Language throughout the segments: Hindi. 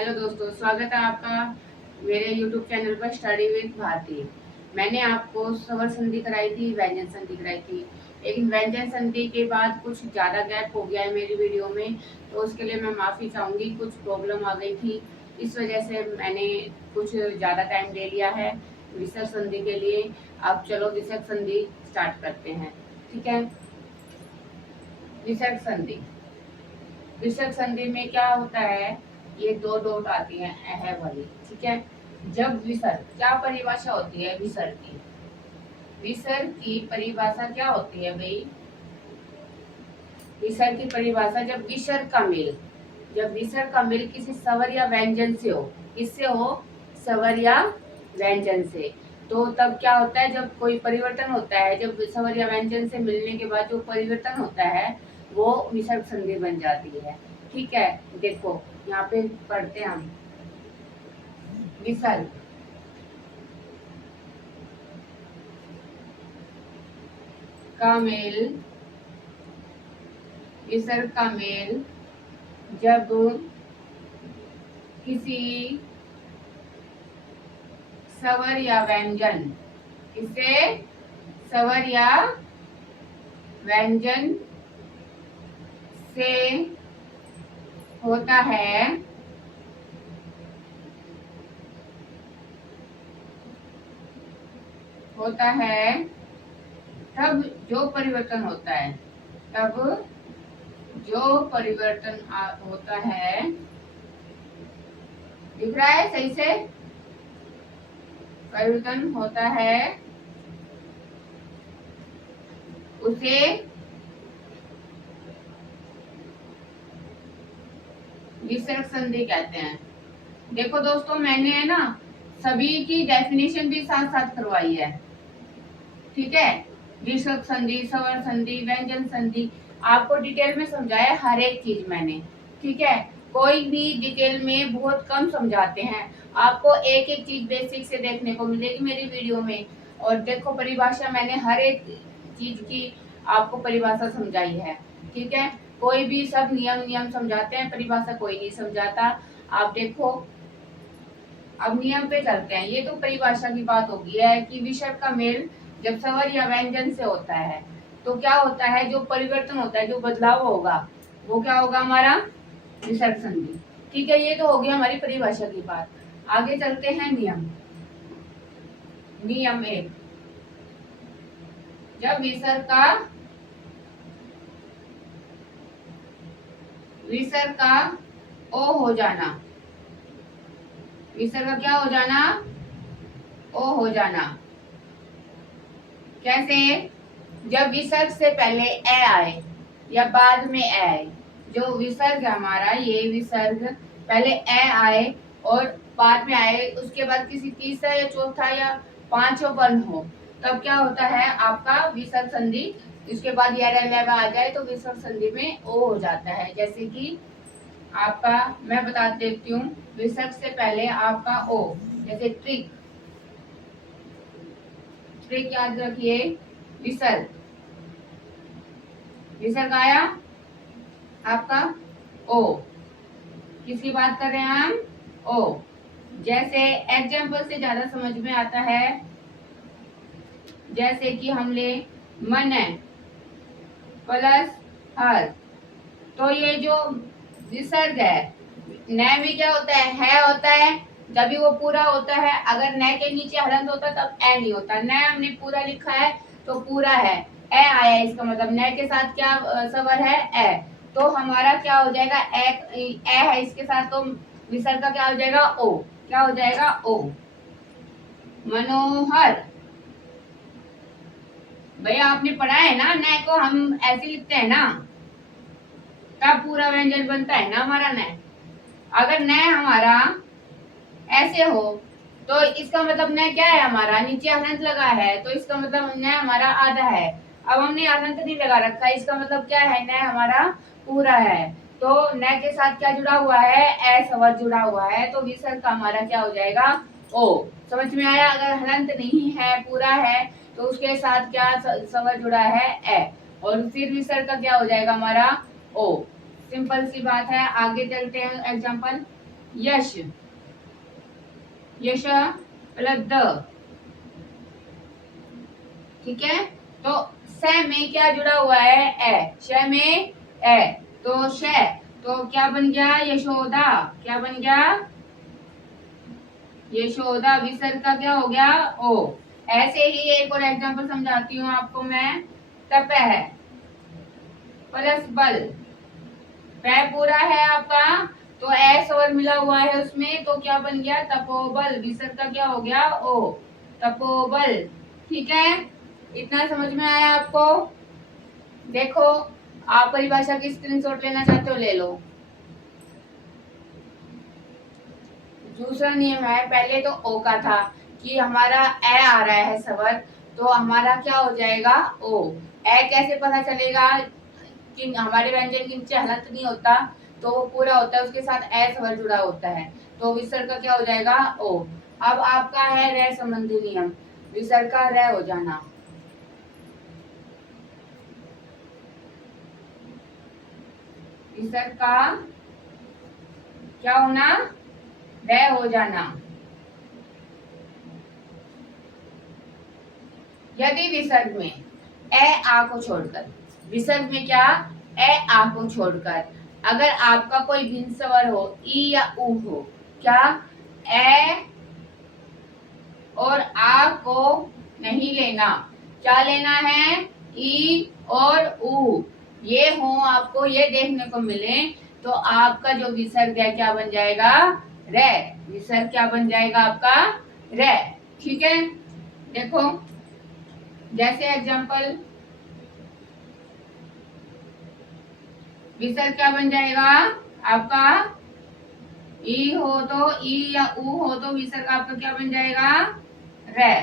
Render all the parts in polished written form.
हेलो दोस्तों, स्वागत है आपका मेरे YouTube चैनल पर स्टडी विद भारती। मैंने आपको स्वर संधि कराई थी, व्यंजन संधि कराई थी, लेकिन व्यंजन संधि के बाद कुछ ज़्यादा गैप हो गया है मेरी वीडियो में, तो उसके लिए मैं माफ़ी चाहूँगी। कुछ प्रॉब्लम आ गई थी, इस वजह से मैंने कुछ ज़्यादा टाइम ले लिया है विसर्ग संधि के लिए। अब चलो विसर्ग संधि स्टार्ट करते हैं, ठीक है। विसर्ग संधि, विसर्ग संधि में क्या होता है, ये दो डॉट आती है अह वाली, ठीक है। जब विसर्ग, क्या परिभाषा होती है विसर्ग की? विसर्ग की परिभाषा क्या होती है भाई? विसर्ग की परिभाषा, जब विसर्ग का मेल, जब विसर्ग का मेल किसी स्वर या व्यंजन से हो, किससे हो? स्वर या व्यंजन से। तो तब क्या होता है, जब कोई परिवर्तन होता है, जब स्वर या व्यंजन से मिलने के बाद जो परिवर्तन होता है वो विसर्ग संधि बन जाती है, ठीक है। देखो यहाँ पे पढ़ते हैं हम। विसर्ग, का मेल, विसर्ग का मेल जब किसी स्वर या व्यंजन, किसे? स्वर या व्यंजन से होता है, तब जो परिवर्तन होता है, तब जो परिवर्तन होता है, दिख रहा है सही से? परिवर्तन होता है उसे विसर्ग संधि कहते हैं। देखो दोस्तों, मैंने है ना सभी की डेफिनेशन भी साथ साथ करवाई है, ठीक है। विसर्ग संधि, स्वर संधि, व्यंजन संधि, आपको डिटेल में समझाया हर एक चीज मैंने, ठीक है। कोई भी डिटेल में बहुत कम समझाते हैं, आपको एक एक चीज बेसिक से देखने को मिलेगी मेरी वीडियो में। और देखो परिभाषा मैंने हर एक चीज की आपको परिभाषा समझाई है, ठीक है। कोई भी सब नियम समझाते हैं, परिभाषा कोई नहीं समझाता। आप देखो, अब नियम पे चलते हैं। ये तो परिभाषा की बात होगी है कि विसर्ग का मेल जब स्वर या व्यंजन से होता है तो क्या होता है, जो परिवर्तन होता है, जो बदलाव होगा वो क्या होगा? हमारा विसर्ग संधि, ठीक है। ये तो हो गया हमारी परिभाषा की बात। आगे चलते हैं नियम। नियम 1, जब विसर्ग का ओ हो जाना, विसर्ग का क्या हो जाना? ओ हो जाना। कैसे? जब विसर्ग से पहले ए आए या बाद में ए आए, जो विसर्ग है हमारा, ये विसर्ग पहले ए आए और बाद में आए, उसके बाद किसी तीसरा या चौथा या पांचवा वर्ण हो, तब क्या होता है आपका विसर्ग संधि। इसके बाद या आ जाए तो विसर्ग संधि में ओ हो जाता है। जैसे कि आपका मैं बता देती हूँ, विसर्ग से पहले आपका ओ, जैसे ट्रिक, ट्रिक याद रखिए। विसर्ग, विसर्ग आया आपका ओ, किसकी बात कर रहे हैं हम? ओ। जैसे एग्जाम्पल से ज्यादा समझ में आता है, जैसे कि हम ले मन प्लस हर, तो ये जो विसर्ग है, न भी क्या होता है होता है, जब भी वो पूरा होता है। अगर न के नीचे हलंत होता तब ए नहीं होता। न हमने पूरा लिखा है तो पूरा है, ए आया, इसका मतलब न के साथ क्या स्वर है? ए। तो हमारा क्या हो जाएगा? ए है इसके साथ, तो विसर्ग का क्या हो जाएगा? ओ। क्या हो जाएगा? ओ। मनोहर, भैया आपने पढ़ा है ना, न को हम ऐसे लिखते हैं ना, तब पूरा व्यंजन बनता है ना हमारा न। अगर न हमारा ऐसे हो तो इसका मतलब न क्या है हमारा? नीचे अनंत लगा है, तो इसका मतलब न हमारा आधा है। अब हमने अनंत नहीं लगा रखा है, इसका मतलब क्या है? न हमारा पूरा है। तो न के साथ क्या जुड़ा हुआ है? ए स्वर जुड़ा हुआ है, तो विसर्ग का हमारा क्या हो जाएगा? ओ। समझ में आया? अगर हलंत नहीं है, पूरा है, तो उसके साथ क्या स्वर जुड़ा है? ए, और फिर विसर्ग का क्या हो जाएगा हमारा? ओ। सिंपल सी बात है। आगे चलते हैं example. Yash, Yash plus the, ठीक है। तो स में क्या जुड़ा हुआ है, ए, श में ए, तो श, तो क्या बन गया, यशोदा, क्या बन गया, यशोदा। विसर्ग का क्या हो गया, ओ। ऐसे ही एक और एग्जांपल समझाती हूँ आपको मैं। तपह प्लस बल, पै पूरा है आपका, तो एस और मिला हुआ है उसमें, तो क्या बन गया, तपोबल। विसर्ग का क्या हो गया, ओ, तपोबल। ठीक है, इतना समझ में आया आपको। देखो, आप परिभाषा की स्क्रीनशॉट लेना चाहते हो, ले लो। दूसरा नियम है, पहले तो ओ का था कि हमारा ए आ रहा है स्वर, तो हमारा क्या हो जाएगा, ओ। ए कैसे पता चलेगा कि हमारे व्यंजन के नीचे हलंत नहीं होता, तो वो पूरा होता है, उसके साथ ए स्वर जुड़ा होता है, तो विसर्ग का क्या हो जाएगा, ओ। अब आपका है रे संबंधी नियम, विसर्ग का रे हो जाना। विसर्ग का क्या होना, रे हो जाना। यदि विसर्ग में ए आ को छोड़कर, विसर्ग में क्या, ए आ को छोड़कर अगर आपका कोई भिन्न स्वर हो, ई या ऊ हो, क्या, ए और आ को नहीं लेना, क्या लेना है, ई और ऊ, ये हो आपको, ये देखने को मिले, तो आपका जो विसर्ग है क्या बन जाएगा, रे। विसर्ग क्या बन जाएगा आपका, रे। ठीक है, देखो जैसे एग्जांपल, विसर्ग क्या बन जाएगा आपका, ई हो तो, ई या ऊ हो तो विसर्ग आपका क्या बन जाएगा, रे।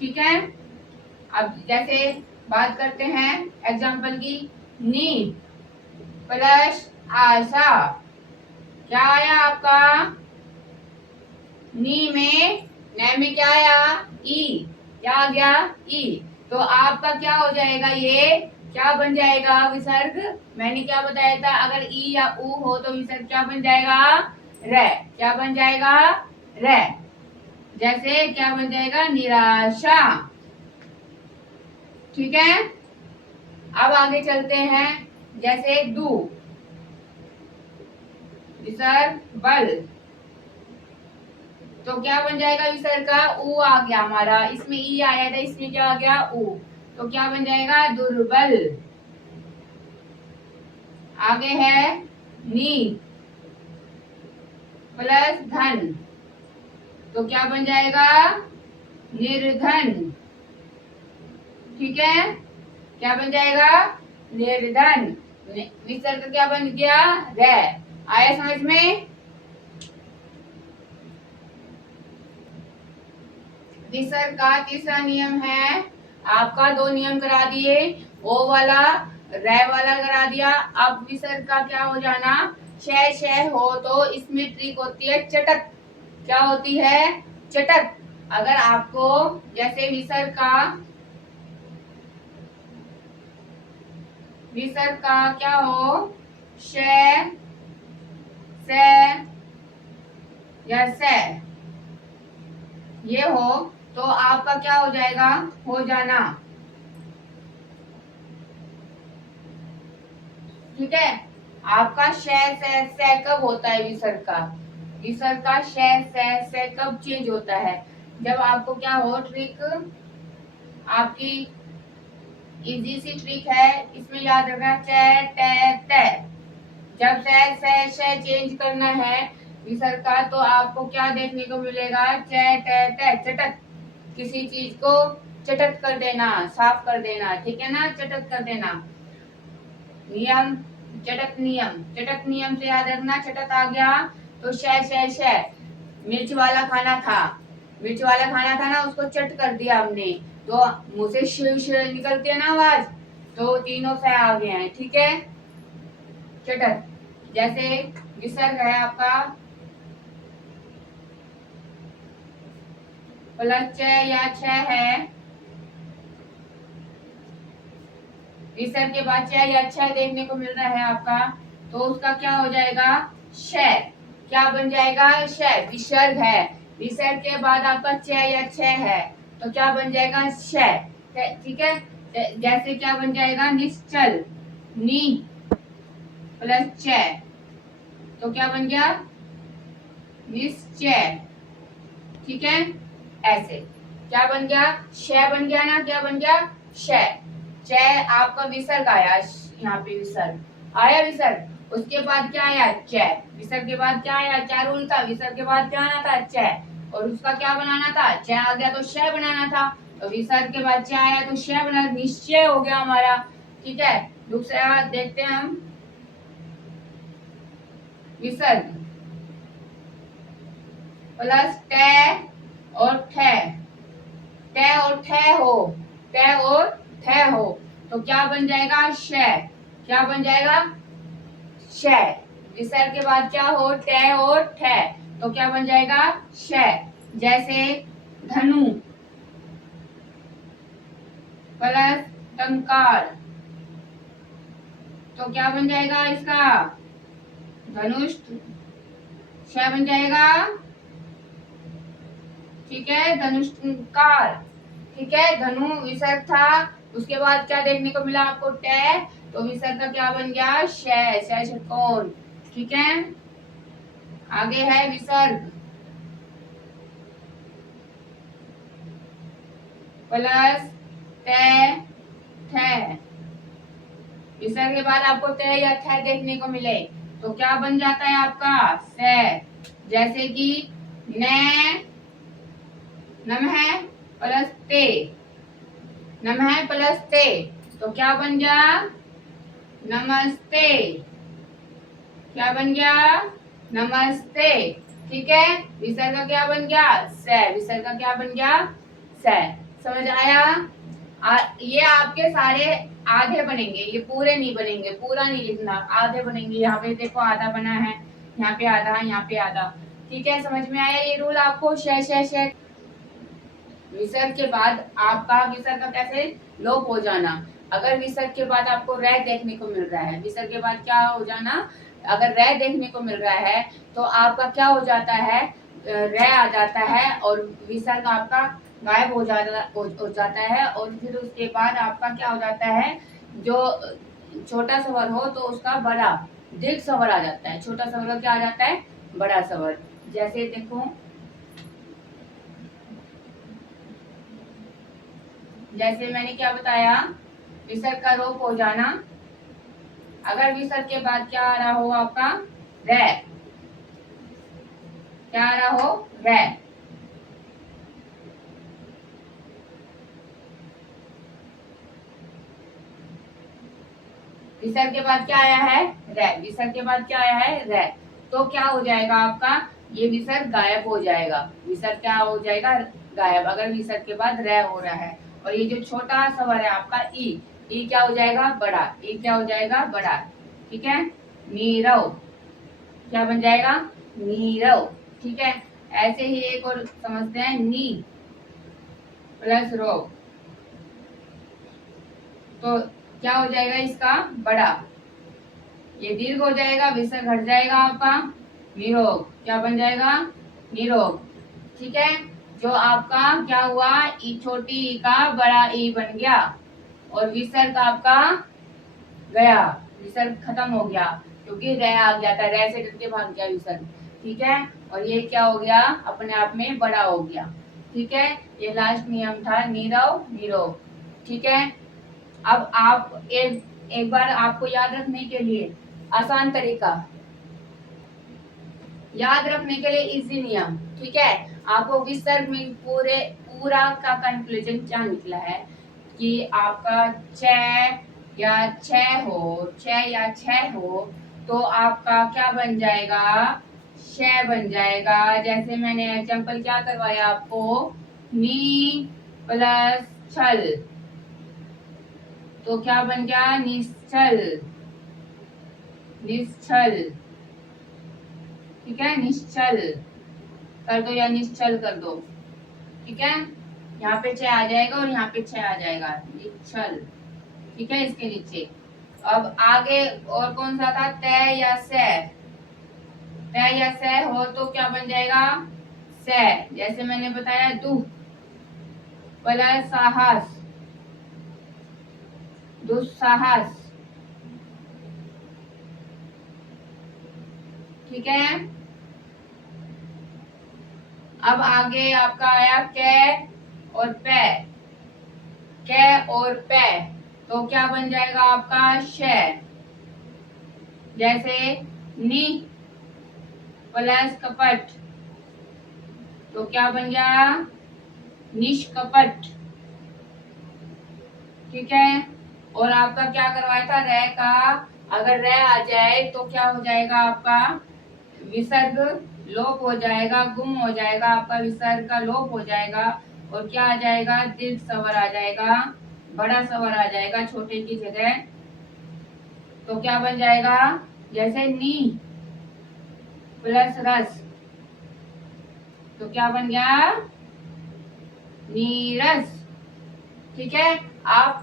ठीक है, अब जैसे बात करते हैं एग्जांपल की, नी प्लस आशा, क्या आया आपका, नी में, न में क्या आया, ई, क्या आ गया, ई, तो आपका क्या हो जाएगा, ये क्या बन जाएगा, विसर्ग। मैंने क्या बताया था, अगर ई या ऊ हो तो विसर्ग क्या बन जाएगा, रे, क्या बन जाएगा, रे। जैसे क्या बन जाएगा, निराशा। ठीक है, अब आगे चलते हैं, जैसे दू, विसर्ग बल, तो क्या बन जाएगा विसर्ग का, ऊ आ गया हमारा, इसमें ई आया था, इसमें क्या आ गया, ऊ, तो क्या बन जाएगा, दुर्बल। आगे है नी प्लस धन, तो क्या बन जाएगा, निर्धन। ठीक है, क्या बन जाएगा, निर्धन। विसर्ग क्या बन गया, रे। आया समझ में। विसर्ग का तीसरा नियम है, आपका दो नियम करा दिए, ओ वाला रे वाला करा दिया। अब विसर्ग का क्या हो जाना, शय शय हो तो इसमें ट्रिक होती है चटक, क्या होती है, चटक। अगर आपको जैसे विसर्ग का क्या हो, शय से या से, ये हो, तो आपका क्या हो जाएगा, हो जाना। ठीक है, आपका शय से कब होता है, विसर्ग का, विसर्ग का शय से कब चेंज होता है, जब आपको क्या हो, ट्रिक आपकी इजी सी ट्रिक है, इसमें याद रखना, च टे ते, जब से चेंज करना है विसर्ग का, तो आपको क्या देखने को मिलेगा, च टे ते, चटक, किसी चीज को चटक कर देना, साफ कर देना, ठीक है ना, चटक कर देना। नियम, चटक नियम, चटक नियम से याद रखना, चटक आ गया तो शय, मिर्च वाला खाना था, मिर्च वाला खाना था ना, उसको चट कर दिया हमने, तो मुंह से श निकलती है ना आवाज, तो तीनों से आ गए हैं। ठीक है, चटक। जैसे विसर्ग है आपका प्लस च या छ है, विसर्ग के बाद च या छ देखने को मिल रहा है आपका, तो उसका क्या हो जाएगा, शय। क्या बन जाएगा, श, विसर्ग है। विसर्ग के बाद आपका च या छ है तो क्या बन जाएगा, श। ठीक है, जैसे क्या बन जाएगा, निश्चल, नी प्लस च, तो क्या बन गया, निश्चय। ठीक है, ऐसे क्या बन गया, श बन गया ना, क्या बन गया, श। च आपका विसर्ग आया, यहाँ पे विसर्ग आया, विसर्ग, उसके बाद क्या आया, च। विसर्ग के बाद क्या आया, चार उल्टा, विसर्ग के बाद क्या आना था, च, और उसका क्या बनाना था, च आ गया तो श बनाना था, तो विसर्ग के बाद च आया तो श बना, निश्चय हो गया हमारा। ठीक है, दूसरा देखते हैं हम, विसर्ग प्लस ट और ठ, ट और ठ हो, ट और ठ हो तो क्या बन जाएगा, श। क्या बन जाएगा, श। विसर्ग के बाद क्या हो, ट और ठ, तो क्या बन जाएगा, श। जैसे धनु प्लस टंकार, तो क्या बन जाएगा इसका, धनुष, श बन जाएगा। ठीक है, धनुष टंकार। ठीक है, धनु विसर्ग था, उसके बाद क्या देखने को मिला आपको, टे, तो विसर्ग का क्या बन गया, श, षटकोण। ठीक है, आगे है विसर्ग प्लस टे, ठ। विसर्ग के बाद आपको टे या ठ देखने को मिले तो क्या बन जाता है आपका, स। जैसे कि न, नमः प्लस ते, नमः प्लस ते, तो क्या बन गया, नमस्ते। क्या बन गया, नमस्ते। ठीक है, विसर्ग का क्या बन गया, स। विसर्ग का क्या बन गया, स। समझ आया, ये आपके सारे आधे बनेंगे, ये पूरे नहीं बनेंगे, पूरा नहीं लिखना, आधे बनेंगे। यहाँ पे देखो आधा बना है, यहाँ पे आधा, यहाँ पे आधा। ठीक है, समझ में आया ये रूल आपको, श श श। विसर्ग के बाद आपका विसर्ग का कैसे लोप हो जाना, अगर विसर्ग के बाद आपको रै देखने को मिल रहा है, विसर्ग के बाद क्या हो जाना, अगर रै देखने को मिल रहा है तो आपका क्या हो जाता है, रै आ जाता है और विसर्ग आपका गायब हो जाता है, और फिर उसके बाद आपका क्या हो जाता है, जो छोटा स्वर हो तो उसका बड़ा दीर्घ स्वर आ जाता है, छोटा स्वर का क्या आ जाता है, बड़ा स्वर। जैसे देखो, जैसे मैंने क्या बताया, विसर्ग का लोप हो जाना, अगर विसर्ग के बाद क्या आ रहा हो आपका, रै, क्या आ रहा हो, रै। विसर्ग के बाद क्या आया है, रै। विसर्ग के बाद क्या आया है, रै, तो क्या हो जाएगा आपका, ये विसर्ग गायब हो जाएगा। विसर्ग क्या हो जाएगा, गायब, अगर विसर्ग के बाद रै हो रहा है। और ये जो छोटा स्वर है आपका ई क्या हो जाएगा, बड़ा, ई क्या हो जाएगा, बड़ा। ठीक है, नीरव, क्या बन जाएगा, नीरव। ठीक है, ऐसे ही एक और समझते हैं, नी प्लस रो, तो क्या हो जाएगा इसका, बड़ा, ये दीर्घ हो जाएगा, विसर्ग हट जाएगा आपका, निरोग, क्या बन जाएगा, निरोग। ठीक है, जो आपका क्या हुआ, ई छोटी ई का बड़ा ई बन गया, और विसर्ग आपका गया, विसर्ग खत्म हो गया, क्योंकि रै आ गया था, रै से डट के भाग गया विसर्ग। ठीक है, और ये क्या हो गया, अपने आप में बड़ा हो गया। ठीक है, ये लास्ट नियम था, नीरव निरोग। ठीक है, अब आप एक बार आपको याद रखने के लिए आसान तरीका, याद रखने के लिए इजी नियम। ठीक है, आपको विसर्ग में पूरा का कंक्लूजन क्या निकला है, कि आपका छ या छह हो, छ या छह हो तो आपका क्या बन जाएगा, श बन जाएगा। जैसे मैंने एग्जांपल क्या करवाया आपको, नी प्लस छल, तो क्या बन गया, निश्चल, निश्चल। ठीक है, निश्चल कर दो या निश्चल कर दो। ठीक है, यहाँ पे छ आ जाएगा और यहाँ पे छ आ जाएगा, निश्चल। ठीक है, इसके नीचे अब आगे और कौन सा था, तय या से, ट या से हो तो क्या बन जाएगा से। जैसे मैंने बताया दु प्लस साहस, दुस्साहस। ठीक है। अब आगे आपका आया कै और पै, कै और पै तो क्या बन जाएगा आपका शे। जैसे नि प्लस कपट तो क्या बन गया निष्कपट। ठीक है। और आपका क्या करवाया था रे का, अगर रे आ जाए तो क्या हो जाएगा आपका विसर्ग लोप हो जाएगा, गुम हो जाएगा, आपका विसर्ग का लोप हो जाएगा और क्या आ जाएगा दीर्घ स्वर आ जाएगा, बड़ा स्वर आ जाएगा छोटे की जगह। तो क्या बन जाएगा जैसे नी प्लस रस तो क्या बन गया नीरस। ठीक है। आप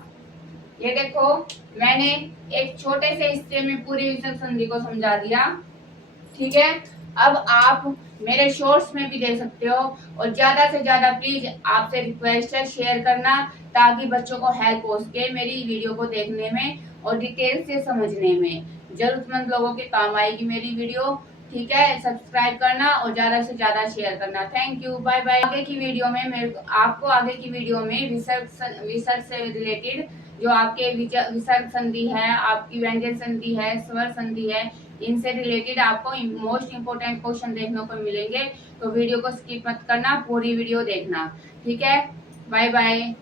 ये देखो मैंने एक छोटे से हिस्से में पूरी विसर्ग संधि को समझा दिया। ठीक है। अब आप मेरे शॉर्ट्स में भी दे सकते हो और ज्यादा से ज्यादा प्लीज आपसे रिक्वेस्ट है शेयर करना ताकि बच्चों को हेल्प हो सके मेरी वीडियो को देखने में और डिटेल से समझने में। जरूरतमंद लोगों के काम आएगी मेरी वीडियो। ठीक है। सब्सक्राइब करना और ज्यादा से ज्यादा शेयर करना। Thank you, bye bye. आगे की वीडियो में आपको आगे की वीडियो में विसर्ग से रिलेटेड जो आपके विसर्ग संधि है, आपकी व्यंजन संधि है, स्वर संधि है, इनसे रिलेटेड आपको मोस्ट इम्पोर्टेंट क्वेश्चन देखने को मिलेंगे। तो वीडियो को स्किप मत करना, पूरी वीडियो देखना। ठीक है। Bye bye.